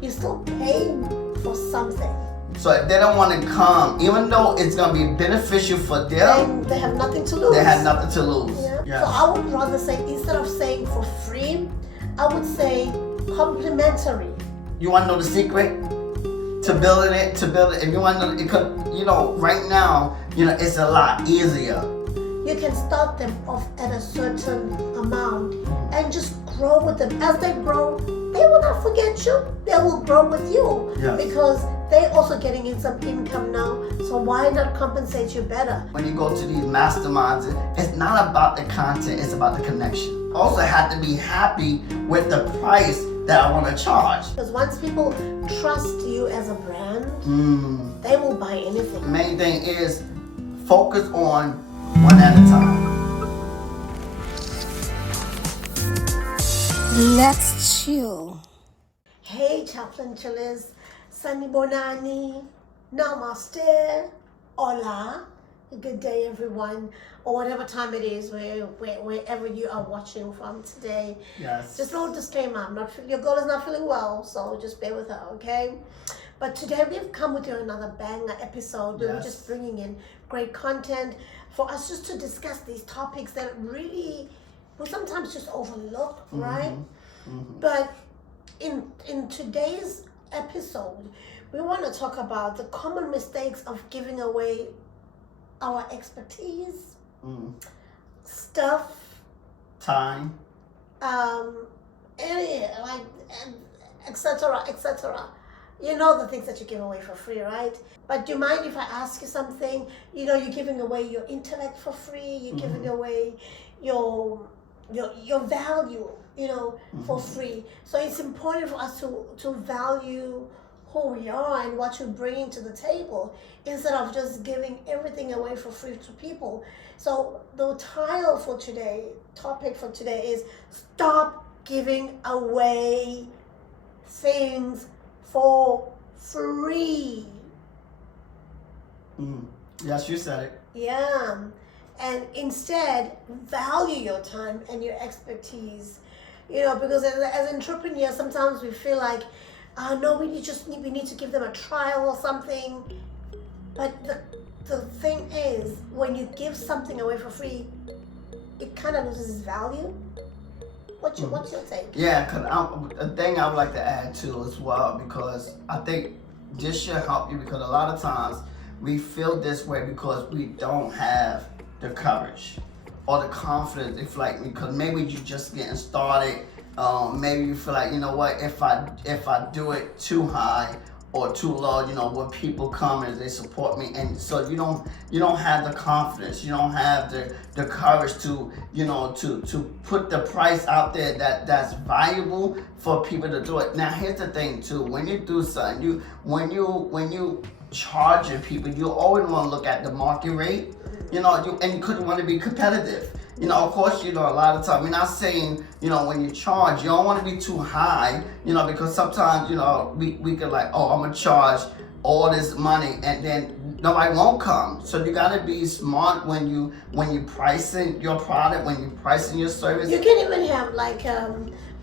you're still paying for something. So if they don't want to come, even though it's going to be beneficial for them, They have nothing to lose. They have nothing to lose. Yeah. Yes. So I would rather say, instead of saying for free, I would say complimentary. You want to know the secret to building it? If you want to know, it could, right now, it's a lot easier. You can start them off at a certain amount and just grow with them. As they grow, they will not forget you. They will grow with you. Yes. Because they're also getting in some income now. So why not compensate you better? When you go to these masterminds, it's not about the content, it's about the connection. Also have to be happy with the price that I want to charge. Because once people trust you as a brand, they will buy anything. The main thing is focus on one at a time. Let's chill. Hey, Chaplain Chillers. Sunny Bonani. Namaste. Hola. Good day, everyone. Or whatever time it is, wherever you are watching from today. Yes. Just a little disclaimer. Your girl is not feeling well, so just bear with her, okay? But today we've come with you another banger episode where we're just bringing in great content for us just to discuss these topics that really we sometimes just overlook, right? But in today's episode, we want to talk about the common mistakes of giving away our expertise, stuff, time, etc., etc. You know the things that you give away for free, right? But do you mind if I ask you something? You're giving away your intellect for free. You're giving away your value, for free. So it's important for us to value who we are and what you're bringing to the table instead of just giving everything away for free to people. So the topic for today is stop giving away things for free. Yes, you said it. Yeah. And instead, value your time and your expertise. Because as entrepreneurs, sometimes we feel like, no, we need to give them a trial or something. But the thing is, when you give something away for free, it kind of loses its value. What's your take? Yeah, because a thing I would like to add to as well, because I think this should help you, because a lot of times we feel this way because we don't have the courage or the confidence. If because maybe you're just getting started, maybe you feel like, if I do it too high or too low, when people come and they support me, and so you don't have the confidence, you don't have the courage to to put the price out there that's valuable for people to do it. Now here's the thing too, when you do something, when you charging people, you always want to look at the market rate, and you couldn't want to be competitive. Of course, a lot of times, we're not saying, when you charge, you don't want to be too high, because sometimes, we could I'm going to charge all this money and then nobody won't come. So you got to be smart when you pricing your product, when you pricing your service. You can even have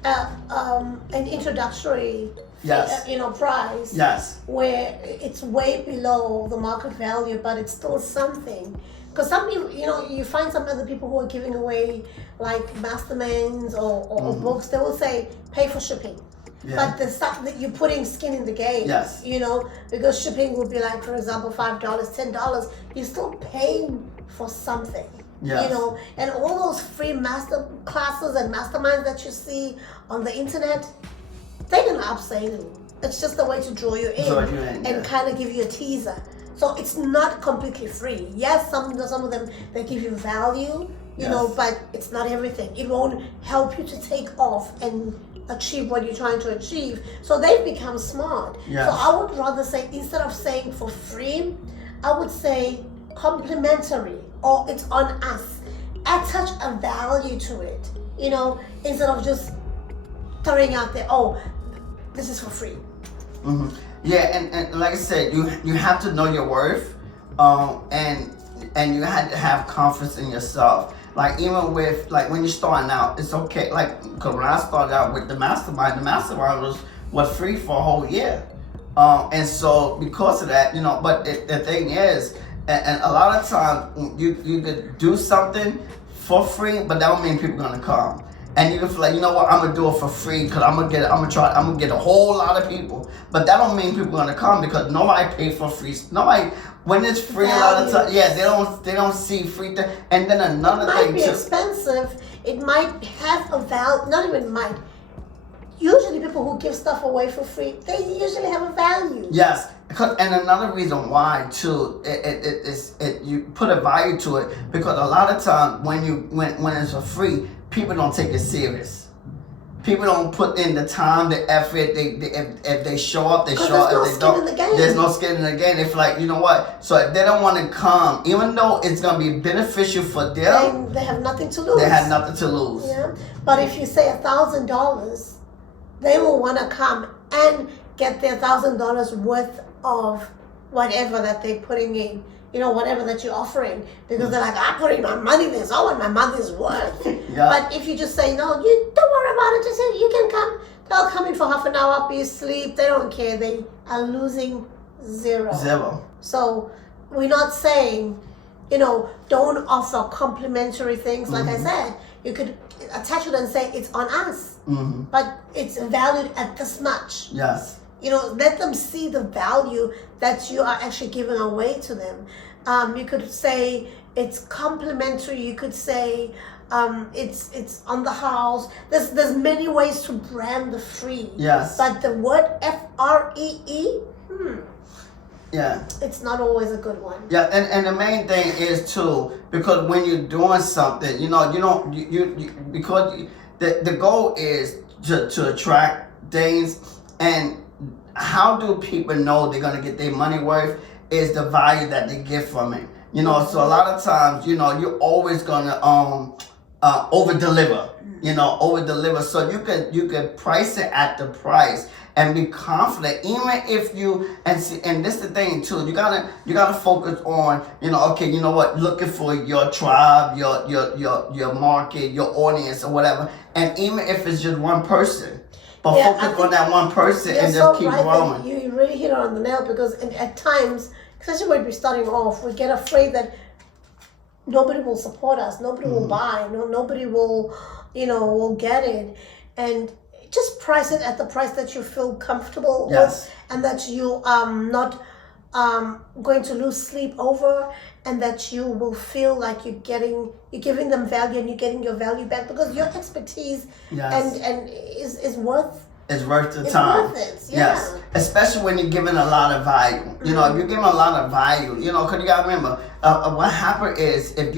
an introductory price. Yes. Where it's way below the market value, but it's still something. Because some people, you find some other people who are giving away like masterminds or books, they will say, pay for shipping. Yeah. But the stuff that you're putting skin in the game, yes. Because shipping would be like, for example, $5, $10, you're still paying for something. Yes. And all those free master classes and masterminds that you see on the internet, they're gonna upsell you. It's just a way to draw you in and kind of give you a teaser. So it's not completely free. Yes, some of them, they give you value, but it's not everything. It won't help you to take off and achieve what you're trying to achieve. So they've become smart. Yes. So I would rather say, instead of saying for free, I would say complimentary, or it's on us. Attach a value to it, instead of just throwing out there, this is for free. Mm-hmm. Yeah, and like I said, you have to know your worth, and you have to have confidence in yourself. Like even with when you're starting out, it's okay. Because when I started out with the mastermind was free for a whole year. And so because of that, but the thing is, and a lot of times you could do something for free, but that don't mean people are gonna come. And you can feel like, you know what, I'm gonna do it for free because I'm gonna get a whole lot of people. But that don't mean people are gonna come because nobody paid for free. Nobody, when it's free, a lot of times, they don't see free thing. And then another thing too. It might be expensive. It might have a value. Not even might. Usually, people who give stuff away for free, they usually have a value. Yes, and another reason why too, you put a value to it because a lot of times when it's for free, people don't take it serious. People don't put in the time, the effort. If they show up, they show up. If they don't, there's no skin in the game. It's like, you know what? So if they don't want to come, even though it's gonna be beneficial for them, they have nothing to lose. They have nothing to lose. Yeah, but if you say $1,000. They will want to come and get their $1,000 worth of whatever that they're putting in, whatever that you're offering, because they're like, I'm putting my money there, so what my money's worth. Yeah. But if you just say, no, you don't worry about it, just say, you can come, they'll come in for half an hour, be asleep, they don't care, they are losing zero. So we're not saying, don't offer complimentary things. Like I said, you could attach it and say it's on us, but it's valued at this much. Yes. Let them see the value that you are actually giving away to them. You could say it's complimentary. You could say it's on the house. There's many ways to brand the free. Yes. But the word FREE, yeah, it's not always a good one. Yeah, and the main thing is too, because when you're doing something, because the goal is to attract things, and how do people know they're gonna get their money worth is the value that they get from it. So a lot of times, you're always gonna over deliver. Over deliver. So you can price it at the price and be confident, even if you and this is the thing too. You gotta focus on, okay, you know what, looking for your tribe, your market, your audience, or whatever. And even if it's just one person, but focus on that one person and just keep growing. You really hit it on the nail, because at times, especially when we're starting off, we get afraid that nobody will support us, nobody will buy, nobody will, will get it. And just price it at the price that you feel comfortable with, and that you not going to lose sleep over, and that you will feel like you're giving them value and you're getting your value back, because your expertise and is worth. It's worth the time. Worth it, yeah. Yes, especially when you're giving a lot of value. If you're giving a lot of value, because you gotta remember, what happens is if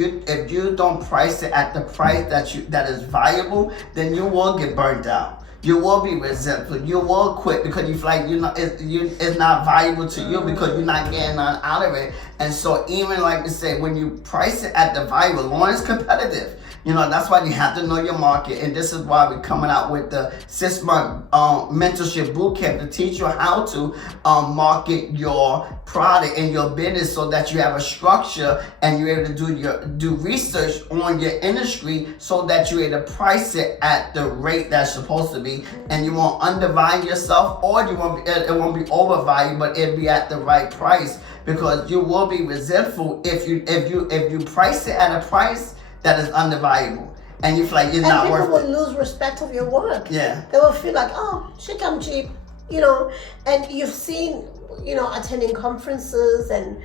you don't price it at the price that is valuable, then you will get burnt out. You will be resentful. You will quit because you feel like it's not valuable to you because you're not getting none out of it. And so even like you said, when you price it at the value, as long as it's competitive, that's why you have to know your market. And this is why we're coming out with the 6-month mentorship bootcamp to teach you how to market your product and your business, so that you have a structure and you're able to do research on your industry, so that you're able to price it at the rate that's supposed to be, and you won't undervalue yourself, or it won't be overvalued, but it'll be at the right price, because you will be resentful if you price it at a price that is undervaluable, and you feel like it's not worth it. And people will lose respect of your work. Yeah. They will feel like, oh, she come cheap, and you've seen, attending conferences and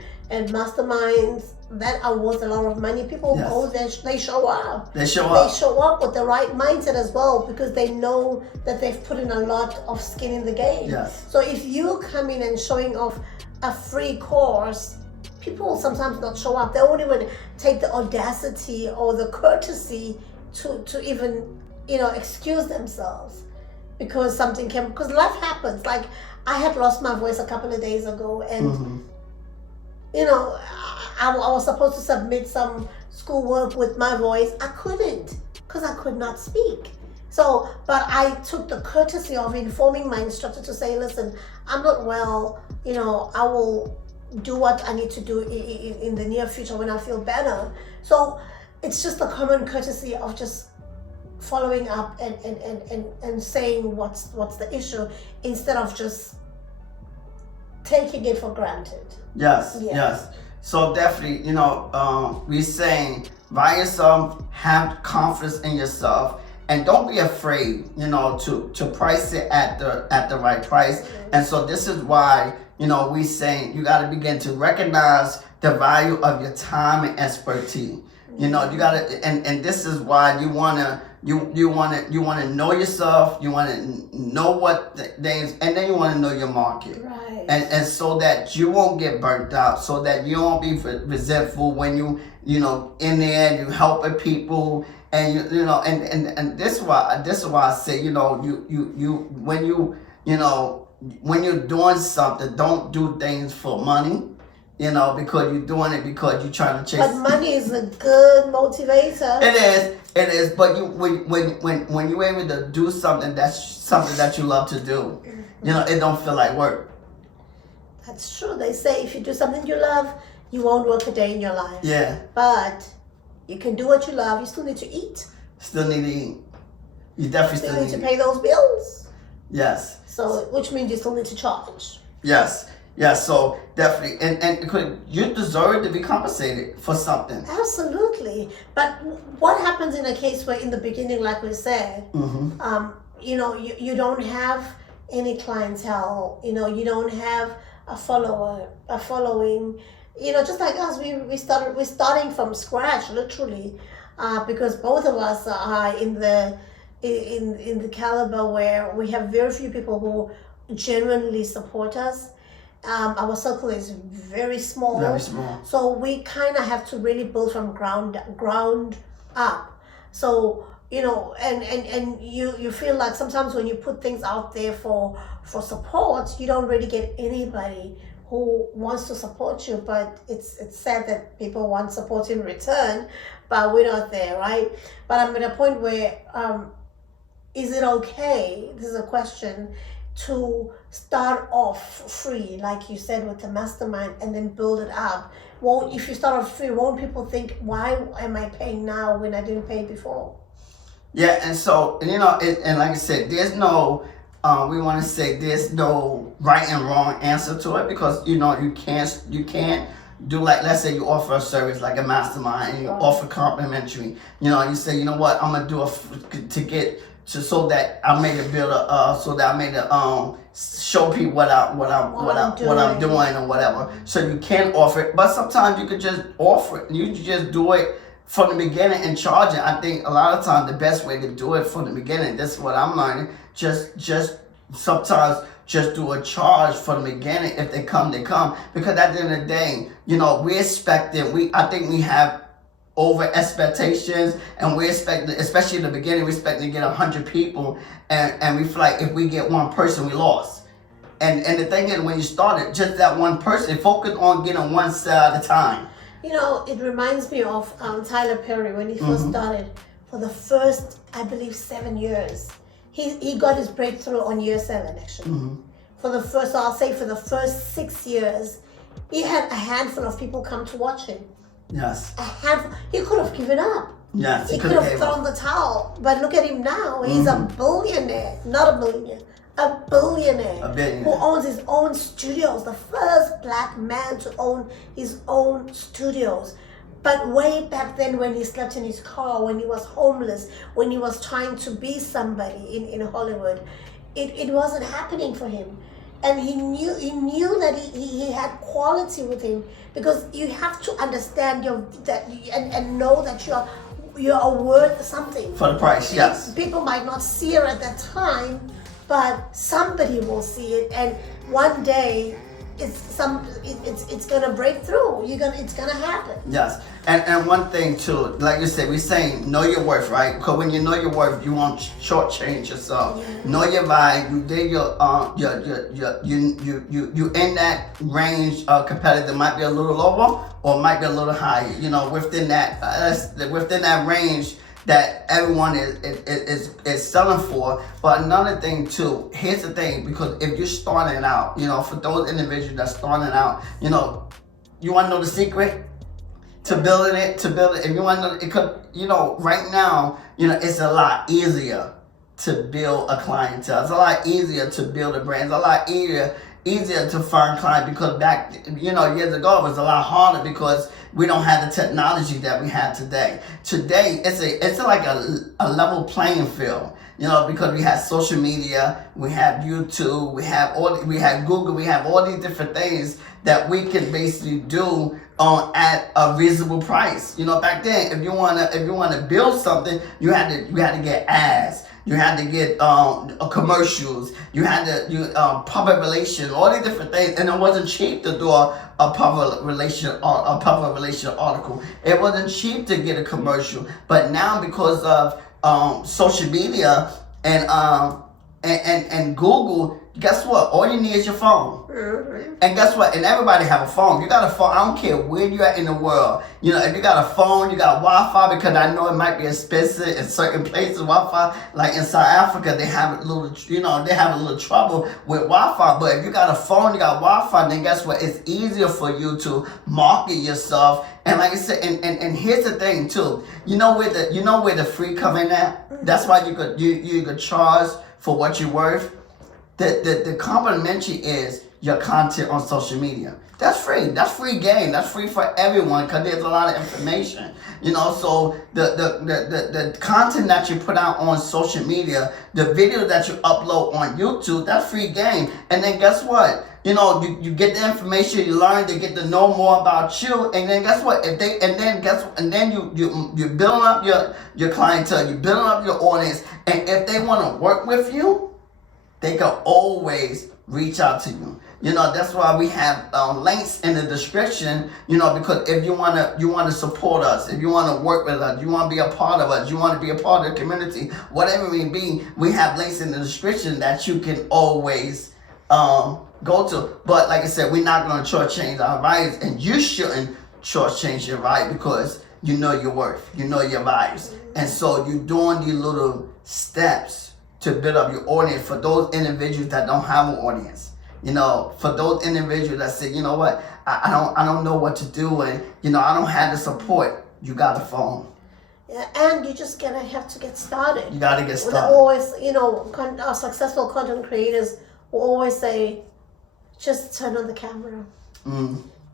masterminds that are worth a lot of money. People go there, they show up. They show up with the right mindset as well, because they know that they've put in a lot of skin in the game. Yes. So if you come in and showing off a free course, people will sometimes not show up. They won't even take the audacity or the courtesy to even, excuse themselves, because because life happens. Like, I had lost my voice a couple of days ago, and I was supposed to submit some schoolwork with my voice. I couldn't, because I could not speak. So, but I took the courtesy of informing my instructor to say, listen, I'm not well, I will do what I need to do in the near future when I feel better. So it's just a common courtesy of just following up and saying what's the issue instead of just taking it for granted. Yes, Yeah. yes. So definitely, we're saying buy yourself, have confidence in yourself, and don't be afraid, to price it at the right price. Mm-hmm. And so this is why, we saying you got to begin to recognize the value of your time and expertise. You gotta, and this is why you wanna know yourself. You wanna know what things, and then you wanna know your market, Right. and so that you won't get burnt out, so that you won't be resentful when you in there and you helping people, and and this is why I say when you're doing something, don't do things for money. Because you're doing it because you're trying to chase. But money is a good motivator. It is. But when you're able to do something that you love to do, it don't feel like work. That's true. They say if you do something you love, you won't work a day in your life. Yeah. But you can do what you love. You still need to eat. Still need to eat. You definitely still need to pay those bills. Yes. So, which means you still need to charge. Yes. Yeah, so definitely, and you deserve to be compensated for something. Absolutely, but what happens in a case where, in the beginning, like we said, you don't have any clientele, you don't have a following, just like us, we're starting from scratch, literally, because both of us are in the caliber where we have very few people who genuinely support us. Our circle is very small. Very small. So we kind of have to really build from ground up. So, and you feel like sometimes when you put things out there for support, you don't really get anybody who wants to support you. But it's sad that people want support in return, but we're not there, right? But I'm at a point where, is it okay? This is a question. To start off free, like you said, with the mastermind, and then build it up. Well, if you start off free, won't people think, why am I paying now when I didn't pay before? Yeah, and so, and like I said, there's no, we want to say there's no right and wrong answer to it, because, you can't do, like, let's say you offer a service like a mastermind, and you offer complimentary, you say, I'm going to do to get, so that I made it build show people what I'm doing or whatever. So you can offer it, but sometimes you could just offer it. You just do it from the beginning and charge it. I think a lot of times the best way to do it from the beginning. This is what I'm learning. Just sometimes just do a charge from the beginning. If they come, they come. Because at the end of the day, we're expecting. I think we have over expectations, and we expect, especially in the beginning, we expect to get 100 people, and we feel like if we get one person, we lost. And the thing is, when you started, just that one person, focus on getting one sale at a time. It reminds me of Tyler Perry when he first started. For the first, I believe, 7 years, he got his breakthrough on year 7, actually. For the first 6 years, he had a handful of people come to watch him. Yes. He could have given up. Yes. He could have thrown the towel. But look at him now. He's a billionaire. Not a billionaire. A billionaire. Who owns his own studios. The first black man to own his own studios. But way back then, when he slept in his car, when he was homeless, when he was trying to be somebody in Hollywood, it wasn't happening for him. And he knew that he had quality with him, because you have to understand and know that you are worth something. For the price, yes. People might not see it at that time, but somebody will see it, and one day it's gonna break through. It's gonna happen. Yes, and one thing too, like you said, we're saying know your worth, right? Because when you know your worth, you won't shortchange yourself. Yeah. Know your value. You did you in that range of competitor, might be a little lower or might be a little higher. Within that range that everyone is selling for. But another thing too, here's the thing, because if you're starting out, for those individuals that's starting out, you want to know the secret? To build it. If you want to, it could, right now, it's a lot easier to build a clientele. It's a lot easier to build a brand. It's a lot easier to find clients, because back, years ago, it was a lot harder because we don't have the technology that we have today. Today, it's like a level playing field. Because we have social media, we have YouTube, we have Google, we have all these different things that we can basically do at a reasonable price. Back then, if you wanna build something, you had to get ads, you had to get commercials, you had to public relation, all these different things, and it wasn't cheap to do a public relation article. It wasn't cheap to get a commercial, but now because of social media and Google, guess what? All you need is your phone. Mm-hmm. And guess what? And everybody have a phone. You got a phone. I don't care where you're at in the world. If you got a phone, you got Wi-Fi, because I know it might be expensive in certain places. Wi-Fi, like in South Africa, they have a little trouble with Wi-Fi. But if you got a phone, you got Wi-Fi, then guess what? It's easier for you to market yourself. And like I said, and here's the thing too. You know where the free come in at? That's why you could charge for what you're worth. The complimentary is your content on social media. That's free. That's free game. That's free for everyone, because there's a lot of information. So the content that you put out on social media, the video that you upload on YouTube, that's free game. And then guess what? You get the information, you learn, they get to know more about you, and then guess what? You building up your clientele, you building up your audience, and if they want to work with you, they can always reach out to you. That's why we have links in the description, because if you want to support us, if you want to work with us, you want to be a part of us, you want to be a part of the community, whatever it may be, we have links in the description that you can always go to. But like I said, we're not going to shortchange our values, and you shouldn't shortchange your value, because you know your worth, you know your values. And so you're doing these little steps to build up your audience for those individuals that don't have an audience. For those individuals that say, what, I don't know what to do, and I don't have the support. You got a phone. Yeah, and you just have to get started. You got to get started. Always, our successful content creators will always say, just turn on the camera.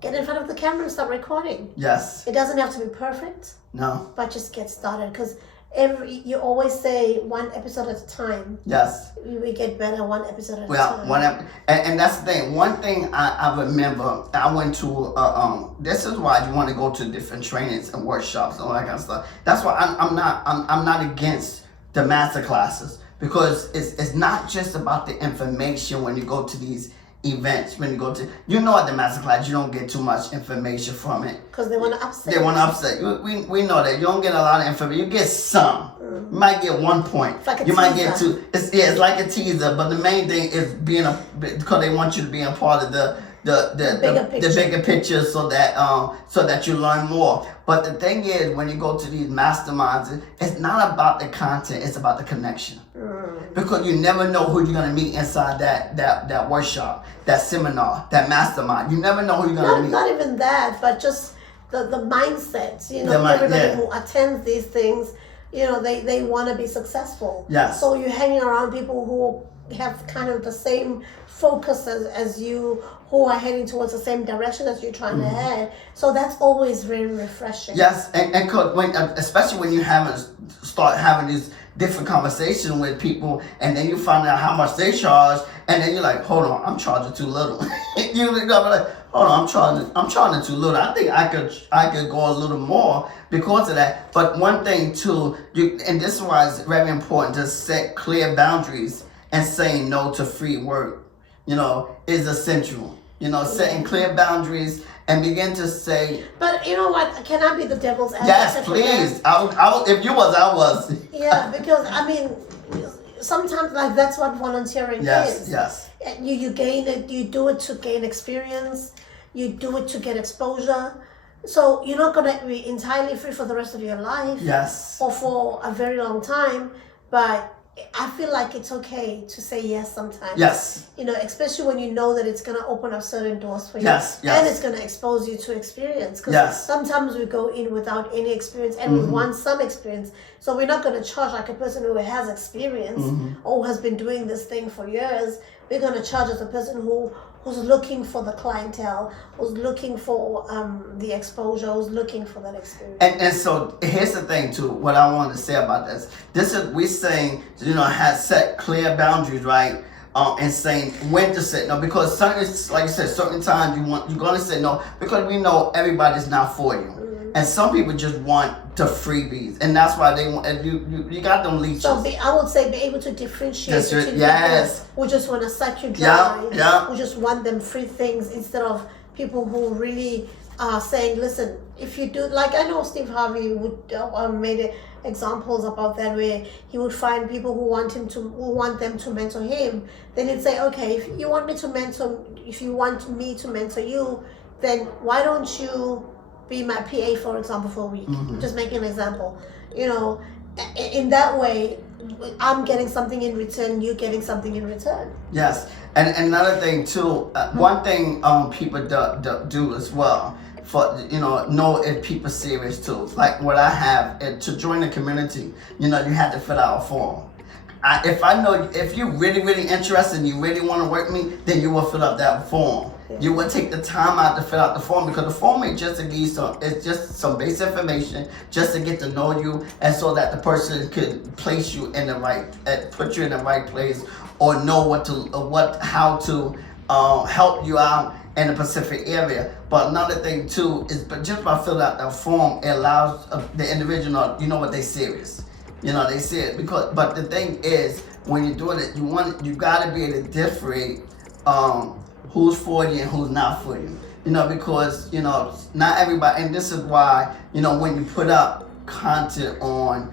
Get in front of the camera and start recording. Yes. It doesn't have to be perfect. No. But just get started, because you always say one episode at a time. Yes. We get better one episode at a time. And that's the thing. One thing I remember, I went to this is why you want to go to different trainings and workshops and all that kind of stuff. That's why I'm not against the master classes, because it's not just about the information when you go to these events. When you go to, at the master class, you don't get too much information from it. Because they want to upset. They want to upset. We know that. You don't get a lot of information. You get some. You might get 1 point. It's like a you teaser. Might get two. It's like a teaser. But the main thing is because they want you to be a part of the bigger picture, so that you learn more. But the thing is, when you go to these masterminds, it's not about the content, it's about the connection. Because you never know who you're gonna meet inside that workshop, that seminar, that mastermind. You never know who you're gonna meet. Not even that, but just the mindset. Everybody who attends these things, they want to be successful. Yes. So you're hanging around people who have kind of the same focus as you, who are heading towards the same direction as you're trying to head. So that's always very refreshing. Yes, and especially when you start having these different conversations with people, and then you find out how much they charge, and then you're like, hold on, I'm charging too little. You're like, hold on, I'm charging too little. I think I could go a little more because of that. But one thing too, and this is why it's very important to set clear boundaries, and saying no to free work, is essential. Setting clear boundaries and begin to say. But you know what? Can I be the devil's advocate? Yes, please. I if you was, I was. Yeah, because sometimes that's what volunteering is. Yes. You gain it. You do it to gain experience. You do it to get exposure. So you're not gonna be entirely free for the rest of your life. Yes. Or for a very long time, but I feel like it's okay to say yes sometimes. Yes. You know, especially when you know that it's going to open up certain doors for you. Yes. And it's going to expose you to experience. Because sometimes we go in without any experience and we want some experience. So we're not going to charge like a person who has experience or has been doing this thing for years. We're going to charge as a person who's looking for the clientele, who's looking for the exposure, who's looking for that experience. And so here's the thing too, what I want to say about this. This is, we're saying, has set clear boundaries, right? And saying when to say no, because certain, like you said, certain times you're going to say no because we know everybody's not for you. And some people just want the freebies, and that's why they want. And you got them leeches. So I would say be able to differentiate between people who just want to suck you dry, who just want them free things, instead of people who really are saying, listen, if you do, like I know Steve Harvey would made examples about that, where he would find people who want them to mentor him. Then he'd say, okay, if you want me to mentor you, then why don't you be my PA, for example, for a week? Just making an example. In that way, I'm getting something in return, you're getting something in return. Yes, and another thing too, one thing people do as well, for know if people serious too. Like what I have, to join the community, you have to fill out a form. If you're really, really interested and you really want to work with me, then you will fill out that form. You will take the time out to fill out the form, because the form is just to give you it's just some basic information just to get to know you, and so that the person could place you in the right, put you in the right place, or know how to help you out in a specific area. But another thing too is, but just by filling out that form, it allows the individual what they serious. They see it but the thing is, when you're doing it, you gotta be able to differentiate who's for you and who's not for you. Because not everybody, and this is why when you put up content on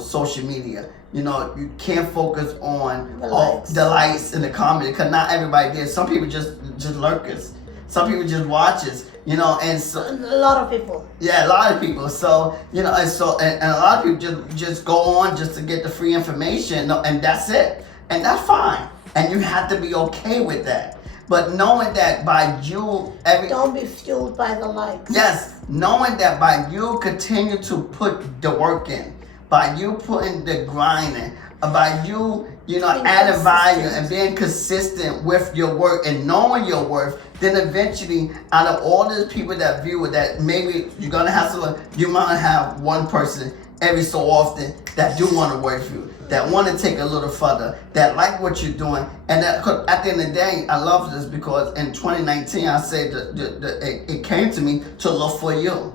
social media, you can't focus on the likes and the comments, because not everybody gets. Some people just lurkers. Some people just watches. And so a lot of people. Yeah, a lot of people. So and a lot of people just go on just to get the free information, and that's it, and that's fine, and you have to be okay with that. But knowing that by you, don't be fueled by the likes. Yes, knowing that by you continue to put the work in, by you putting the grind in, by you adding value and being consistent with your work and knowing your worth, then eventually, out of all those people that view it, that maybe you're gonna have you might have one person every so often that do want to work for you, that want to take a little further, that like what you're doing, and that at the end of the day, I love this because in 2019, I said it came to me to look for you.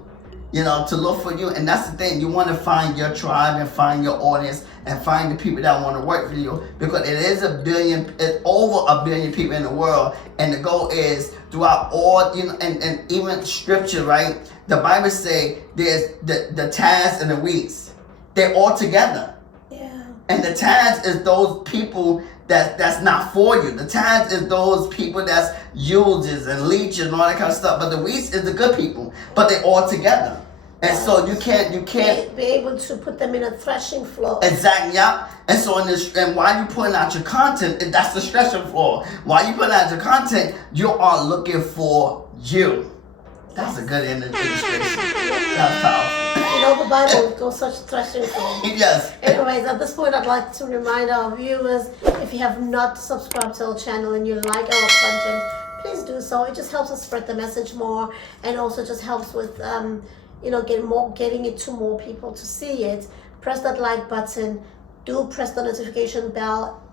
To look for you. And that's the thing. You want to find your tribe and find your audience and find the people that want to work for you, because it's over a billion people in the world. And the goal is throughout all, and even scripture, right? The Bible say there's the tares and the weeds. They're all together. Yeah. And the tares is those people that's not for you. The tares is those people that's users and leeches and all that kind of stuff. But the weeds is the good people. But they're all together. And so you can't be able to put them in a threshing floor. Exactly, yeah. And so and while you putting out your content, that's the threshing floor. While you putting out your content, you are looking for you. That's a good illustration. That's powerful. The Bible goes such threshing floor. Yes. Anyways, at this point, I'd like to remind our viewers, if you have not subscribed to our channel and you like our content, please do so. It just helps us spread the message more, and also just helps with getting it to more people to see it. Press that like button, do press the notification bell,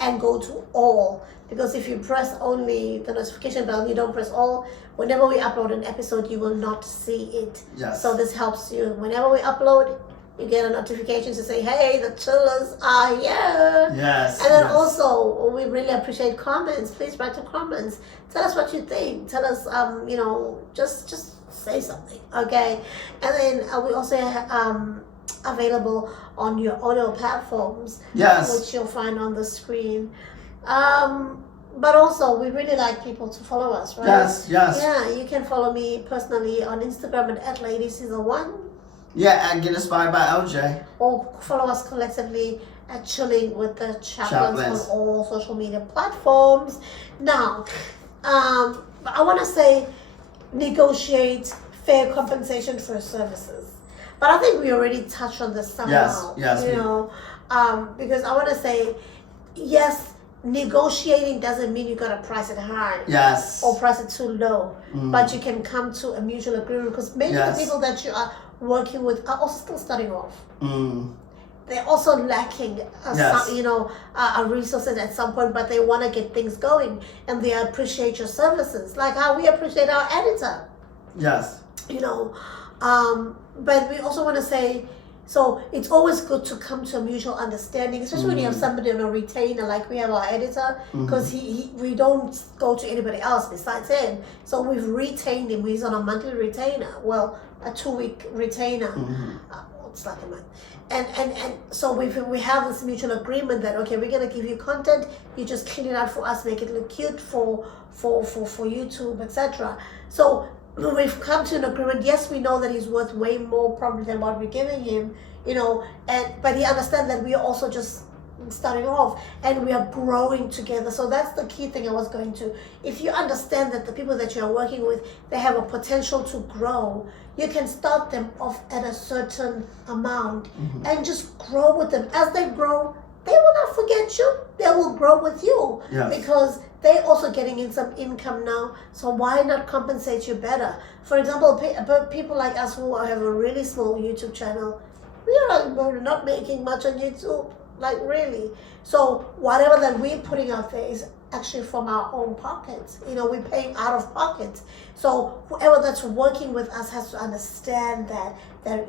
and go to all, because if you press only the notification bell and you don't press all, whenever we upload an episode, you will not see it. Yes. So this helps you. Whenever we upload, you get a notification to say, hey, the chillers are here. Yes. And then also, we really appreciate comments. Please write the comments. Tell us what you think. Tell us, just say something, okay? And then we also available on your audio platforms. Yes. Which you'll find on the screen. But also, we really like people to follow us, right? Yes. Yeah, you can follow me personally on Instagram at Lady Siza 1. Yeah, and Get Inspired by LJ. Or follow us collectively at Chilling with the Chaplins Chaplins. on all social media platforms. Now, I want to say negotiate fair compensation for services. But I think we already touched on this somehow. Yes, you know, because I want to say, yes, negotiating doesn't mean you gotta price it high. Yes. Or price it too low. But you can come to a mutual agreement, because maybe the people that you are working with are also still starting off. They're also lacking, resources at some point, but they want to get things going, and they appreciate your services, like how we appreciate our editor. Yes. You know, but we also want to say, so it's always good to come to a mutual understanding, especially when you have somebody on a retainer, like we have our editor, because we don't go to anybody else besides him. So we've retained him. He's on a monthly retainer, well, a 2-week retainer. It's like a month. And so we have this mutual agreement that, okay, we're gonna give you content, you just clean it out for us, make it look cute for YouTube, etc. So we've come to an agreement. Yes, we know that he's worth way more probably than what we're giving him, you know, but he understands that we are also just starting off and we are growing together. So that's the key thing I was going to. If you understand that the people that you are working with, they have a potential to grow, you can start them off at a certain amount and just grow with them. As they grow, they will not forget you. They will grow with you because they're also getting in some income now. So why not compensate you better? For example, people like us who have a really small YouTube channel, we're not making much on YouTube, like really. So whatever that we're putting out there is actually from our own pockets. You know, we're paying out of pockets. So whoever that's working with us has to understand that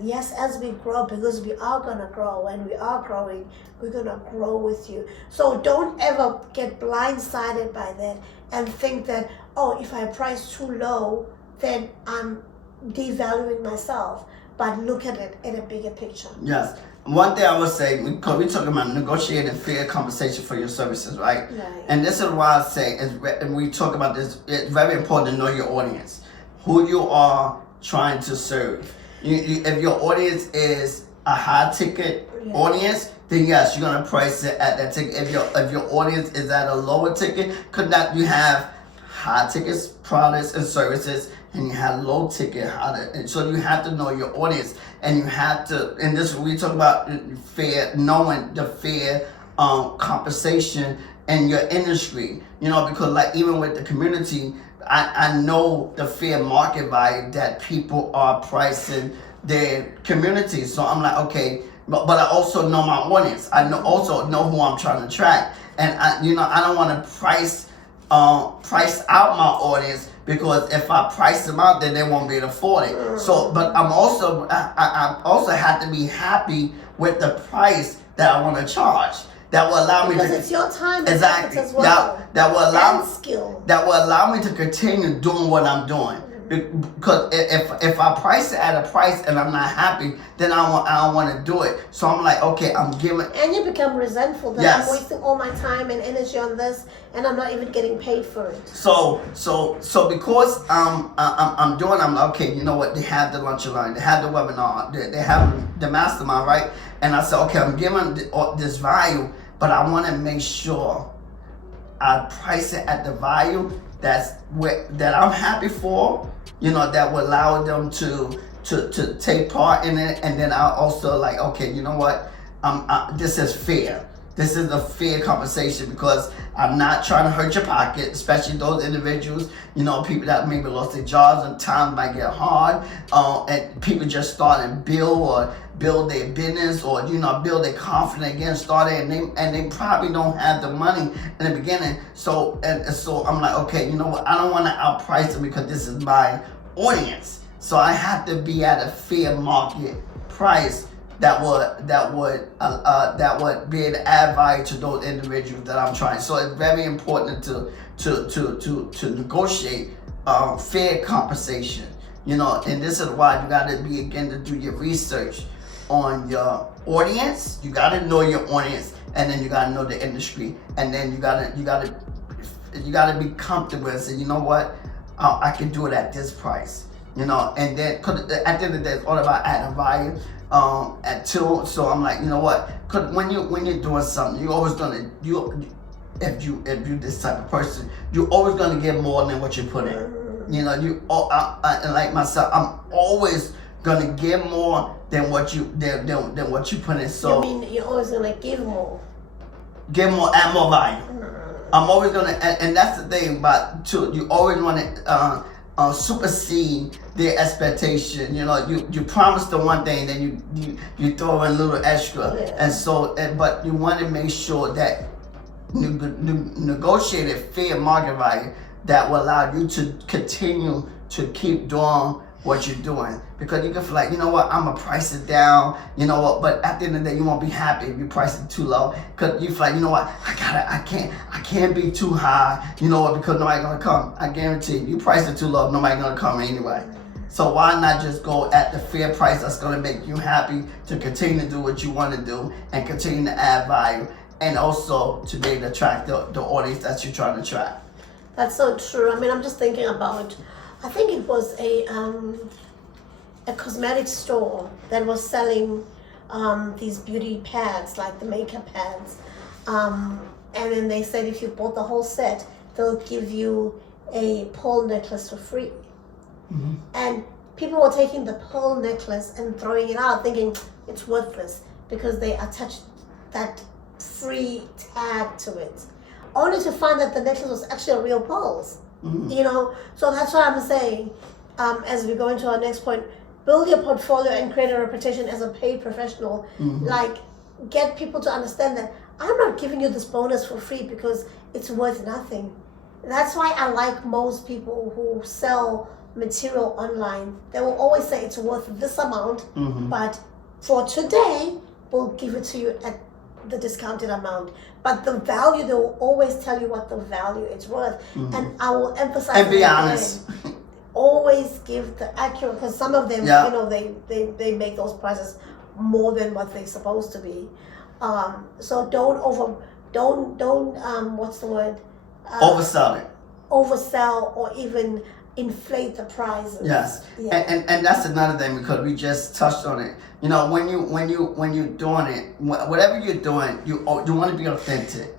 yes, as we grow, because we are gonna grow and we are growing, we're gonna grow with you. So don't ever get blindsided by that and think that, oh, if I price too low, then I'm devaluing myself. But look at it in a bigger picture. Yes. One thing I would say, because we're talking about negotiating fair compensation for your services, right? And this is why I say, and we talk about this, it's very important to know your audience, who you are trying to serve. If your audience is a high ticket audience, then yes, you're gonna price it at that ticket. If your audience is at a lower ticket, could not you have high tickets, products and services, and you have low ticket, and so you have to know your audience, and you have to, and this we talk about fair, knowing the fair compensation in your industry, you know, because like even with the community, I know the fair market value that people are pricing their community. So I'm like, okay, but I also know my audience. I also know who I'm trying to attract, and I don't want to price out my audience, because if I price them out, then they won't be able to afford it. So, but I also have to be happy with the price that I want to charge. That will allow me because it's your time exactly as well. That will allow and skill. That will allow me to continue doing what I'm doing. Because if I price it at a price and I'm not happy, then I don't want to do it. So I'm like, okay, I'm giving. And you become resentful that I'm wasting all my time and energy on this, and I'm not even getting paid for it. So because I'm doing, I'm like, okay, you know what? They have the lunch and learn, they have the webinar, they have the mastermind, right? And I said, okay, I'm giving this value, but I want to make sure I price it at the value that I'm happy for, you know, that will allow them to take part in it. And then I also like, okay, you know what, this is fair. This is a fair compensation, because I'm not trying to hurt your pocket, especially those individuals, you know, people that maybe lost their jobs and times might get hard, and people just start and build their business, or, you know, build their confidence again, starting, and they probably don't have the money in the beginning. So I'm like, okay, you know what, I don't want to outprice them, because this is my audience. So I have to be at a fair market price that would be able to add value to those individuals that I'm trying. So it's very important to negotiate fair compensation, you know. And this is why you got to be, again, to do your research on your audience. You got to know your audience, and then you got to know the industry, and then you got to be comfortable and say, you know what, I can do it at this price. You know, and then, cause at the end of the day, it's all about adding value. at 2. So I'm like, you know what? Cause when you're doing something, you always gonna if you this type of person, you're always gonna get more than what you put in. You know, and like myself, I'm always gonna get more than what you than what you put in. So you mean you're always gonna give more? Give more, add more value. I'm always gonna, and that's the thing about too. You always want to supersede their expectation. You know, you promise the one thing, then you throw in a little extra, and so, but you want to make sure that negotiated fair market value that will allow you to continue to keep doing what you're doing, because you can feel like, you know what, I'm gonna price it down, you know what, but at the end of the day you won't be happy if you price it too low, because you feel like, you know what, I can't be too high, you know what, because nobody's gonna come. I guarantee you price it too low, nobody's gonna come anyway. So why not just go at the fair price that's gonna make you happy to continue to do what you want to do and continue to add value, and also to be able to attract the audience that you're trying to attract. That's so true. I mean, I'm just thinking about, I think it was a cosmetic store that was selling these beauty pads, like the makeup pads. And then they said if you bought the whole set, they'll give you a pearl necklace for free. And people were taking the pearl necklace and throwing it out, thinking it's worthless because they attached that free tag to it, only to find that the necklace was actually real pearls. You know, so that's why I'm saying, as we go into our next point, build your portfolio and create a reputation as a paid professional. Like, get people to understand that I'm not giving you this bonus for free because it's worth nothing. That's why I like most people who sell material online. They will always say it's worth this amount, but for today, we'll give it to you at the discounted amount. But the value, they will always tell you what the value is worth. And I will emphasize, and be honest. Always give the accurate, because some of them, you know, they make those prices more than what they're supposed to be. So don't what's the word? Oversell it. Oversell or even inflate the prices. Yes, and that's another thing, because we just touched on it. You know, when you're doing it, whatever you're doing, you want to be authentic.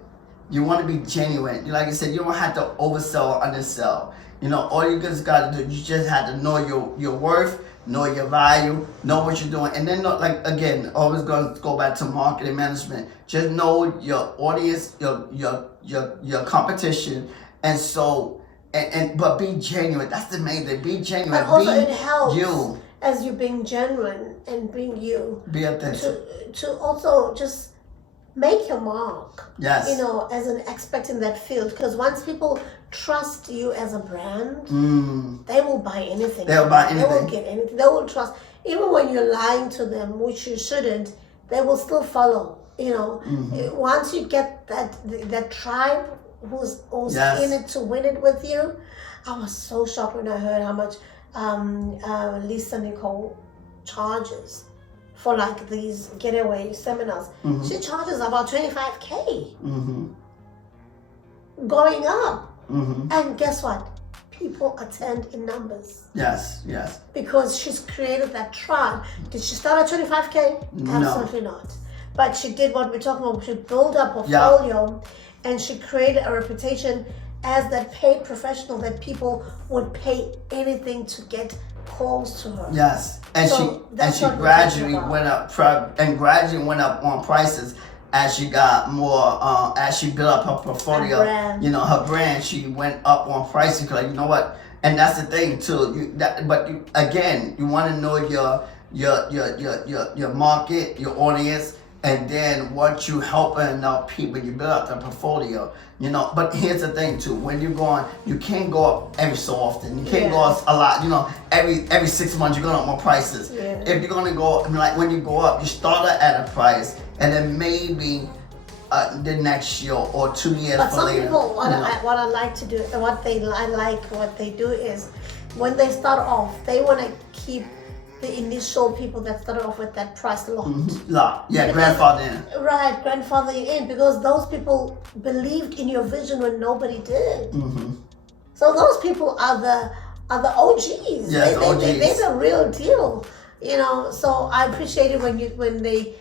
You want to be genuine. Like I said, you don't have to oversell or undersell. You know, all you just got to do, you just have to know your worth, know your value, know what you're doing, and then like again, always going to go back to marketing management. Just know your audience, your competition, and so. But be genuine. That's the main thing. Be genuine. But also be it helps you. As you being genuine and being you. Be authentic. To also just make your mark. Yes. You know, as an expert in that field. Because once people trust you as a brand, they will buy anything. They will buy anything. They will get anything. They will trust. Even when you're lying to them, which you shouldn't, they will still follow. You know, once you get that tribe who's in it to win it with you. I was so shocked when I heard how much Lisa Nicole charges for like these getaway seminars. She charges about $25,000 going up. And guess what? People attend in numbers. Yes. Because she's created that tribe. Did she start at $25,000? No. Absolutely not. But she did what we're talking about. She built up a portfolio. And she created a reputation as that paid professional that people would pay anything to get close to her. Yes, and so she gradually went up on prices as she got more. As she built up her portfolio, her brand, she went up on prices. Because you know what, and that's the thing too. Again, you want to know your market, your audience. And then once you help enough people, you build up the portfolio, you know. But here's the thing too: when you're going, you can't go up every so often. You can't go up a lot. You know, every 6 months you're going up more prices. If you're gonna go, like when you go up, you start at a price, and then maybe the next year or 2 years. But some later, people, what I like to do, what they do is, when they start off, they want to keep the initial people that started off with that price locked. Grandfather in. Right, grandfather in, because those people believed in your vision when nobody did. So those people are the OGs. Yes, They're the real deal. You know, so I appreciate it when the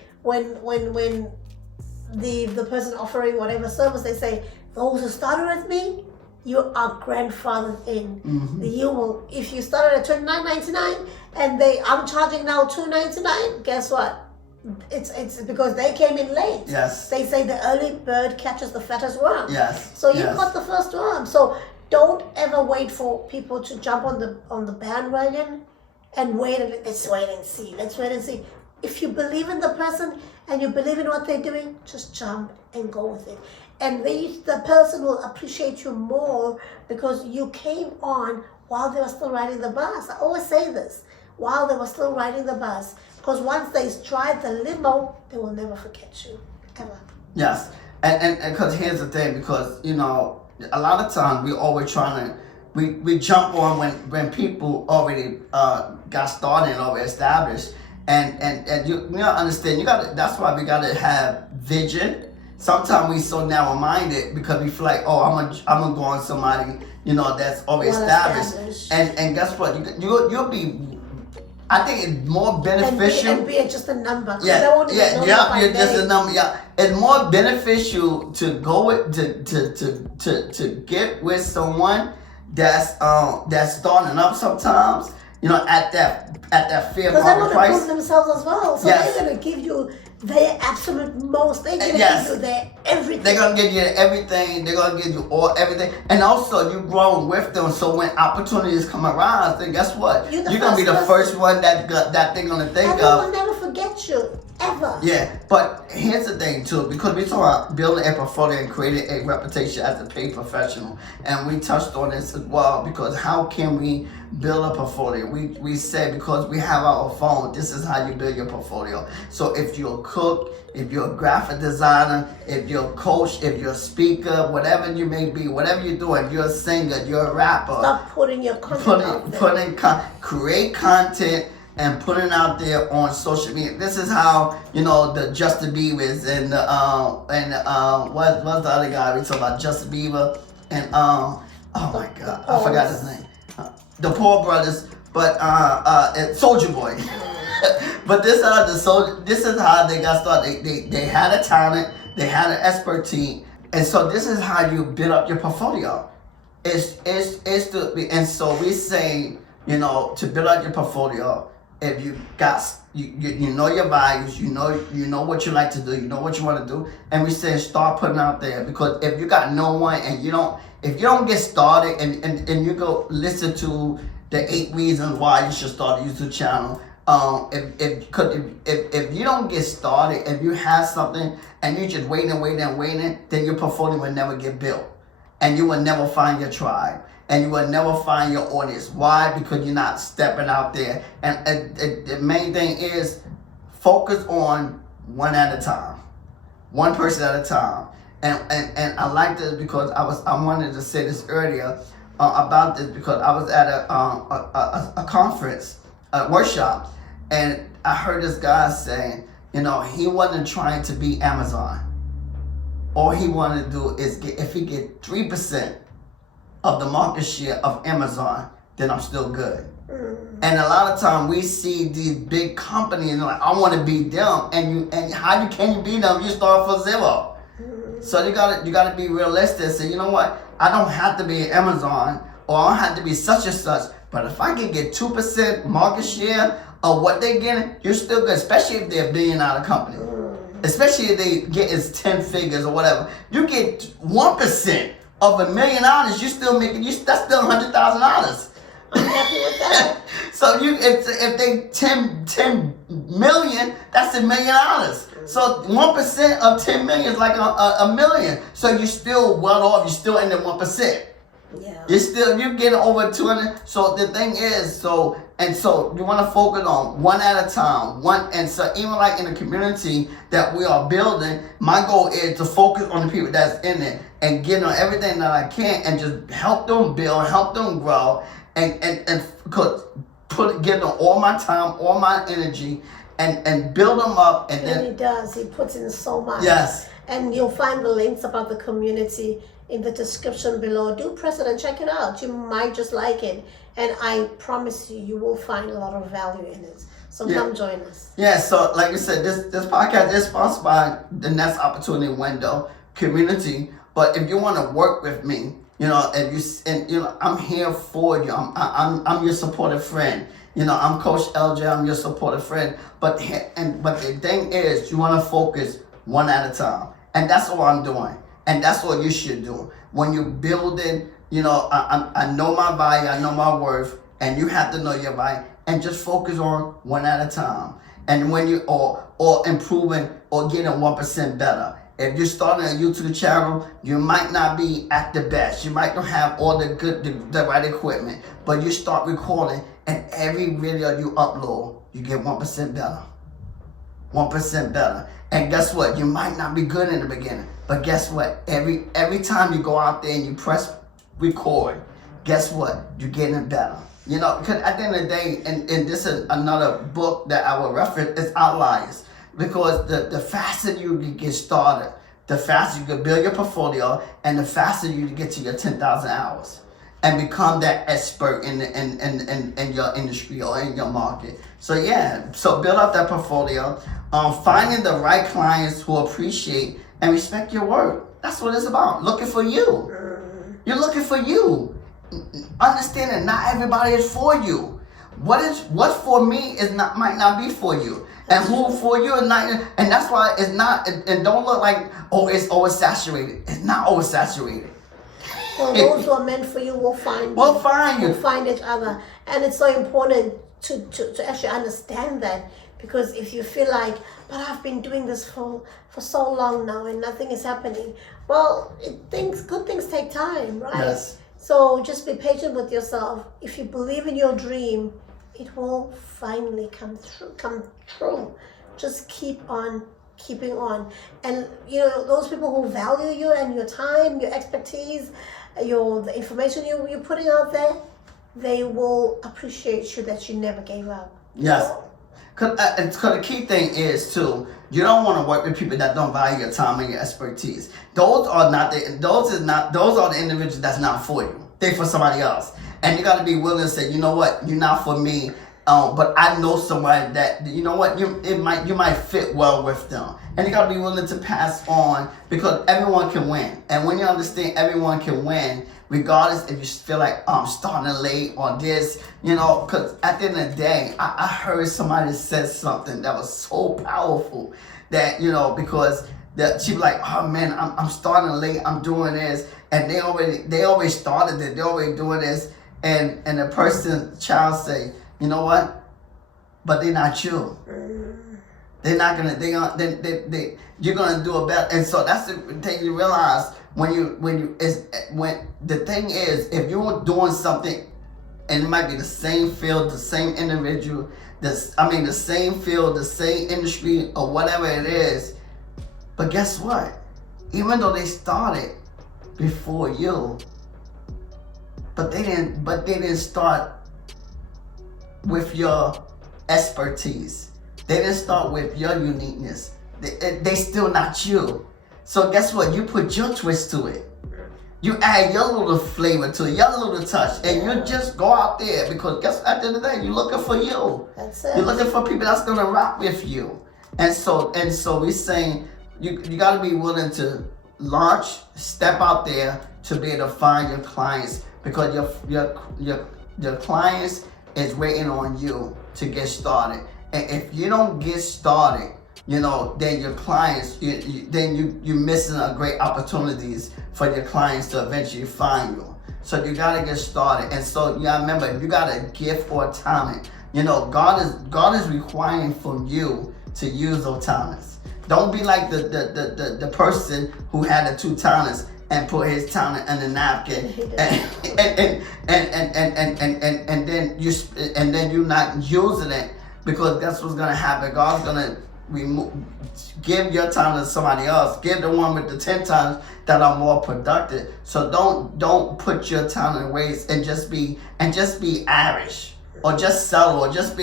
person offering whatever service, they say, those who started with me, you are grandfathered in. You will, if you started at $29.99 and I'm charging now $2.99, guess what? It's because they came in late. Yes. They say the early bird catches the fattest worm. Yes. So you got the first worm. So don't ever wait for people to jump on the bandwagon and wait and let's wait and see. Let's wait and see. If you believe in the person and you believe in what they're doing, just jump and go with it. And the person will appreciate you more because you came on while they were still riding the bus. I always say this, while they were still riding the bus. Because once they stride the limo, they will never forget you, ever. Yes, and because here's the thing, because, you know, a lot of times we always trying to, we jump on when people already got started and already established. And you gotta understand, that's why we gotta have vision. Sometimes we so narrow-minded because we feel like, oh, I'm gonna go on somebody, you know, that's already established. And guess what? You'll be, I think it's more beneficial. And be just a number. You're just a number. Yeah, it's more beneficial to go with to get with someone that's starting up sometimes. You know, at that fair market price. Because they want to prove themselves as well. So they're gonna give you their absolute most. They're gonna give you their everything. They're gonna give you everything. They're gonna give you everything. And also, you're growing with them. So when opportunities come around, then guess what? You're gonna be the first one that they're gonna think of. And they will never forget you, ever. Yeah, but here's the thing too, because we talk about building a portfolio and creating a reputation as a paid professional, and we touched on this as well. Because how can we build a portfolio? We said because we have our phone, this is how you build your portfolio. So if you're a cook, if you're a graphic designer, if you're a coach, if you're a speaker, whatever you may be, whatever you're doing, if you're a singer, you're a rapper. Stop putting your content out there. Create content and put it out there on social media. This is how, you know, the Justin Biebers and what's the other guy we talk about? Justin Bieber and oh my God, I forgot his name. The Paul brothers, but Soulja Boy. But this is how they got started. They had a talent, they had an expertise, and so this is how you build up your portfolio. And so we say, you know, to build up your portfolio, if you got you know your values, you know what you like to do, you know what you want to do, and we say start putting out there. Because if you got no one and if you don't get started and you go listen to the 8 reasons why you should start a YouTube channel, if you don't get started, if you have something and you just waiting, then your portfolio will never get built, and you will never find your tribe. And you will never find your audience. Why? Because you're not stepping out there. And the main thing is focus on one at a time, one person at a time. And I like this because I wanted to say this earlier about this because I was at a conference, a workshop, and I heard this guy saying, you know, he wasn't trying to be Amazon. All he wanted to do is if he get 3% of the market share of Amazon, then I'm still good. And a lot of time we see these big companies and like, I want to be them, and how can you be them? You start from zero. So you gotta be realistic. Say, you know what? I don't have to be Amazon, or I don't have to be such and such. But if I can get 2% market share of what they're getting, you're still good. Especially if they're $1 billion company. Especially if they get 10 figures or whatever. You get 1% of $1 million, you still making that's still $100,000. I'm happy with that. So if they 10 million, that's $1 million. So 1% of 10 million is like a million. So you're still well off. You're still in the 1%. Yeah. You're getting over 200. So the thing is, so you want to focus on one at a time. And so even like in the community that we are building, my goal is to focus on the people that's in it and get on everything that I can and just help them build, help them grow, and give them all my time, all my energy, and build them up. And he does. He puts in so much. Yes. And you'll find the links about the community in the description below. Do press it and check it out. You might just like it. And I promise you, you will find a lot of value in it. So come join us. Yeah, so like I said, this podcast is sponsored by the Next Opportunity Window community. But if you want to work with me, I'm here for you. I'm your supportive friend. I'm Coach LJ. I'm your supportive friend. But the thing is, you want to focus one at a time, and that's what I'm doing, and that's what you should do when you're building. I know my value. I know my worth, and you have to know your value, and just focus on one at a time. And when you or improving or getting 1% better. If you're starting a YouTube channel, you might not be at the best. You might not have all the right equipment, but you start recording, and every video you upload, you get 1% better. 1% better. And guess what? You might not be good in the beginning, but guess what? Every time you go out there and you press record, guess what? You're getting better. Because at the end of the day, and this is another book that I will reference, is Outliers. Because the faster you get started, the faster you can build your portfolio, and the faster you get to your 10,000 hours and become that expert in your industry or in your market. So build up that portfolio. Finding the right clients who appreciate and respect your work. That's what it's about. Looking for you. You're looking for you. Understanding not everybody is for you. What's for me might not be for you. And who for you is not, and that's why it's not, and don't look like, it's oversaturated. It's not oversaturated. Well, those who are meant for you will find you. We'll find you. We'll find each other. And it's so important to actually understand that, because if you feel like, but I've been doing this for so long now and nothing is happening, well, good things take time, right? Yes. So just be patient with yourself. If you believe in your dream, it will finally come true. Just keep on keeping on. And those people who value you and your time, your expertise, the information you're putting out there, they will appreciate you that you never gave up. Yes. Because the key thing is too, you don't want to work with people that don't value your time and your expertise. Those are the individuals that's not for you. They're for somebody else. And you got to be willing to say, you know what, you're not for me. But I know somebody that, you know what, you might fit well with them. And you got to be willing to pass on, because everyone can win. And when you understand everyone can win, regardless if you feel like I'm starting late or this, because at the end of the day, I heard somebody said something that was so powerful that, because that she was like, oh man, I'm starting late, I'm doing this. And they always started it, they're always doing this. And the child say, you know what? But they're not you. They're not gonna. You're gonna do it better. And so that's the thing you realize when the thing is, if you're doing something, and it might be the same field, the same individual, the same field, the same industry, or whatever it is. But guess what? Even though they started before you, but they didn't start with your expertise. They didn't start with your uniqueness. They still not you. So guess what? You put your twist to it. You add your little flavor to it, your little touch, and you just go out there, because guess at the end of the day, you're looking for you. That's it. You're looking for people that's gonna rock with you. And so we're saying you gotta be willing to step out there to be able to find your clients, because your clients is waiting on you to get started. And if you don't get started, then your clients, you're missing a great opportunities for your clients to eventually find you. So you gotta get started. And so you gotta remember, you got a gift or a talent. God is requiring from you to use those talents. Don't be like the person who had the 2 talents and put his talent in the napkin, and then you're not using it, because that's what's gonna happen. God's gonna give your talent to somebody else. Give the one with the 10 talents that are more productive. So don't put your talent in waste and just be Irish, or just sell, or just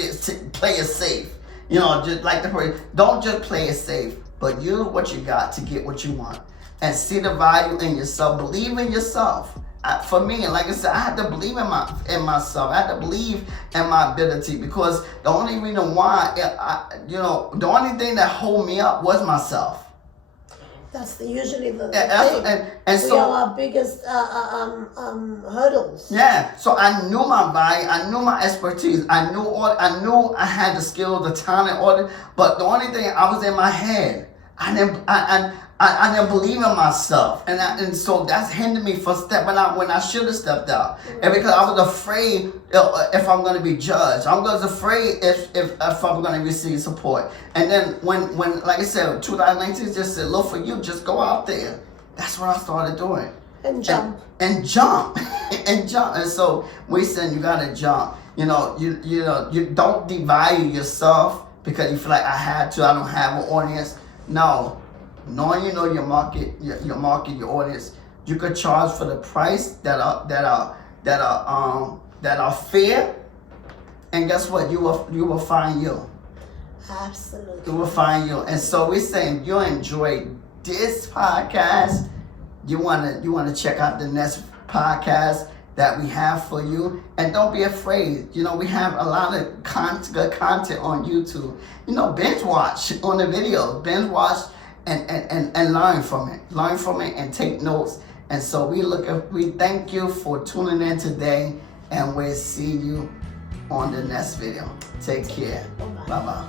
play it safe. Just like don't just play it safe, but use what you got to get what you want. And see the value in yourself. Believe in yourself. for me, like I said, I had to believe in myself. I had to believe in my ability, because the only reason why, the only thing that hold me up was myself. That's usually the And we so are our biggest hurdles. yeah, so I knew my value, I knew my expertise, I knew I had the skill, the talent, but the only thing, I was in my head. I didn't believe in myself, and so that's hindered me from stepping out when I should have stepped out. And because I was afraid if I'm going to be judged, I was afraid if I'm going to receive support. And then when like I said, 2019 just said, look for you, just go out there. That's what I started doing. And jump. And jump. And jump. And so we said, you gotta jump. You don't devalue yourself because you feel like I don't have an audience. No. Knowing your market, your audience, you could charge for the price that are fair. And guess what? You will find you. Absolutely. You will find you. And so we're saying, you enjoyed this podcast, you wanna check out the next podcast that we have for you, and don't be afraid. We have a lot of good content on YouTube. Binge watch on the videos, binge watch and learn from it, and take notes. And so we thank you for tuning in today, and we'll see you on the next video. Take care. Bye bye.